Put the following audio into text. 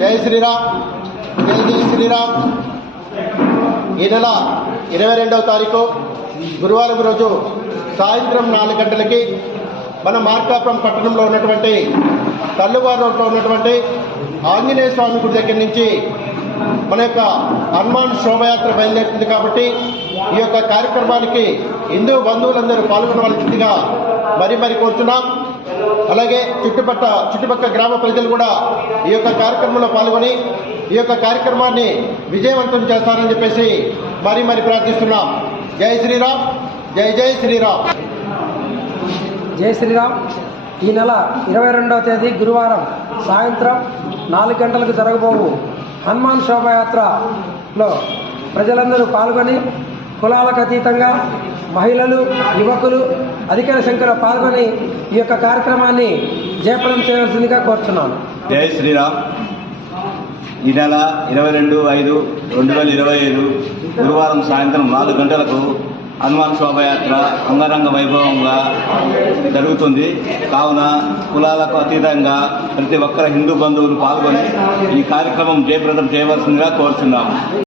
జై శ్రీరామ్, జై జై శ్రీరామ్. ఈ నెల 22వ తారీఖు గురువారం రోజు సాయంత్రం 4 గంటలకి మన మార్కాపురం పట్టణంలో ఉన్నటువంటి తల్లువారి రోడ్లో ఉన్నటువంటి ఆంజనేయ స్వామి గుడి దగ్గర నుంచి మన యొక్క హనుమాన్ శోభయాత్ర బయలుదేరుతుంది. కాబట్టి ఈ యొక్క కార్యక్రమానికి హిందూ బంధువులందరూ పాల్గొనవలసిందిగా మరి కోరుతున్నాం. అలాగే చుట్టుపక్కల గ్రామ ప్రజలు కూడా ఈ యొక్క కార్యక్రమంలో పాల్గొని ఈ యొక్క కార్యక్రమాన్ని విజయవంతం చేస్తారని చెప్పేసి మరి ప్రార్థిస్తున్నాం. జై శ్రీరామ్, జై జై శ్రీరామ్. జై శ్రీరామ్. ఈ నెల 22వ తేదీ గురువారం సాయంత్రం 4 గంటలకు జరగబోవు హనుమాన్ శోభయాత్రలో ప్రజలందరూ పాల్గొని కులాలకు అతీతంగా మహిళలు, యువకులు అధిక సంఖ్యలో పాల్గొని ఈ యొక్క కార్యక్రమాన్ని జయప్రదం చేయవలసిందిగా కోరుతున్నాను. జై శ్రీరామ్. ఈ నెల 22/5/2025 గురువారం సాయంత్రం 4 గంటలకు హనుమాన్ శోభయాత్ర అంగరంగ వైభవంగా జరుగుతుంది. కావున కులాలకు అతీతంగా ప్రతి ఒక్కరు హిందూ బంధువులు పాల్గొని ఈ కార్యక్రమం జయప్రదం చేయవలసిందిగా కోరుతున్నాము.